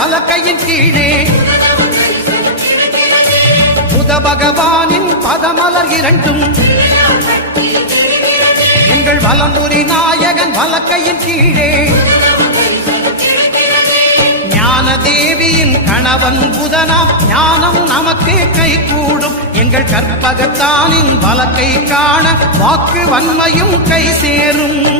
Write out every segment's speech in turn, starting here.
நாயகன் கீழே. புத பகவானின் பதமலர் இரண்டும். எங்கள் வலம்புரி நாயகன் வலக்கையின் கீழே. ஞான தேவியின் கணவன் புதனாம் ஞானம் நமக்கு கை கூடும் எங்கள் கற்பகத்தானின் வலக்கை காண வாக்கு வன்மையும் கை சேரும்.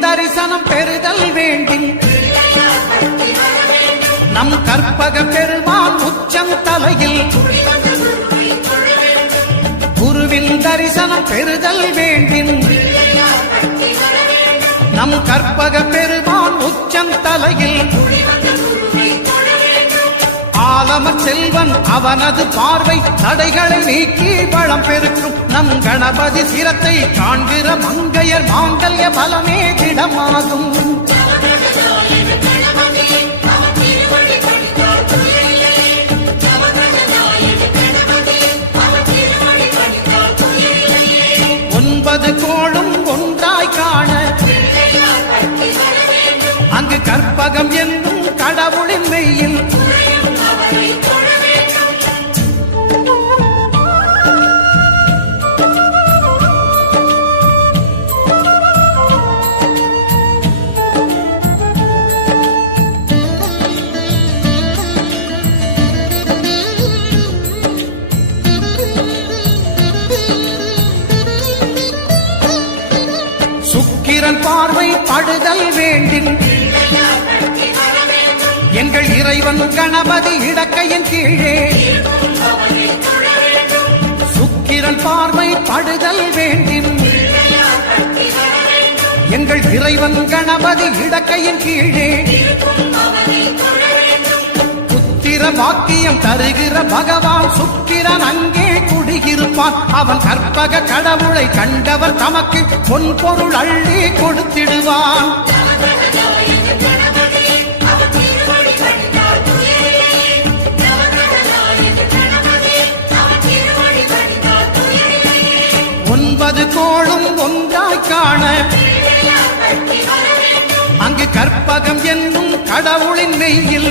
தரிசனம் பெறுதல் வேண்டின். நம் கற்பக பெருமாள் உச்சம் தலையில். குருவின் தரிசனம் பெறுதல் வேண்டின். நம் கற்பக பெருமான் உச்சம் தலையில். ஆலம செல்வன் அவனது பார்வை தடைகளை நீக்கி பழம் பெருக்கும். நம் கணபதி சிரத்தை காண்கிற மங்கையர் மாங்கல்ய பலமே திடமாகும். ஒன்பது கோளும் ஒன்றாய் காண. அங்கு கற்பகம் என்னும் கடவுளின் சுக்கிரன் பார்வை படுதல் வேண்டின் எங்கள் இறைவன் கணபதி இடக்கையின் கீழே. சுக்கிரன் பார்வை படுதல் வேண்டின் எங்கள் இறைவன் கணபதி இடக்கையின் கீழே. புத்திர பாக்கியம் தருகிற பகவான் சுக்கிரன் அங்கே குடியிருப்பான் அவன் கற்பக கடவுளை கண்டவர் தமக்கு பொன் பொருள் அள்ளி கொடுத்திடுவான். ஒன்பது கோளும் ஒன்றாய் காண அங்கு கற்பகம் என்னும் கடவுளின் மெய்யில்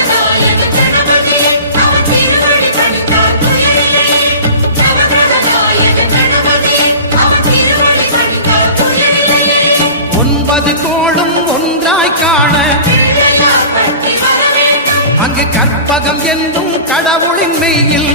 காண. அங்கு கற்பகம் என்னும் கடவுளின் மெய்யில்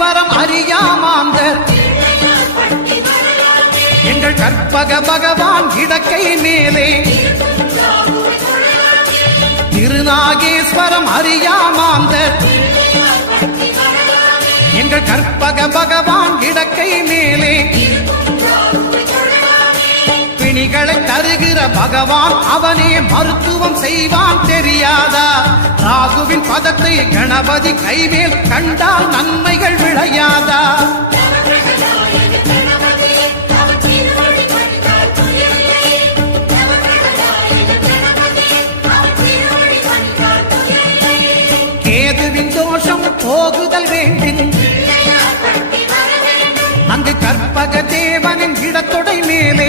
ஈஸ்வரம் அறியாமாந்தர். எங்கள் கற்பக பகவான் இடக்கை மேலே. திருநாகேஸ்வரம் அறியாமாந்தர். எங்கள் கற்பக பகவான் இடக்கை மேலே. பிணிகளை தருகிற பகவான் அவனே மருத்துவம் செய்வான் தெரியாதா? ராகுவின் பதத்தை கணபதி கைவேல் கண்டால் நன்மைகள் விளையாதா? கேதுவின் தோஷம் போகுதல் வேண்டும். அங்கு கற்பக தேவனின் இடத்தொடை மேலே.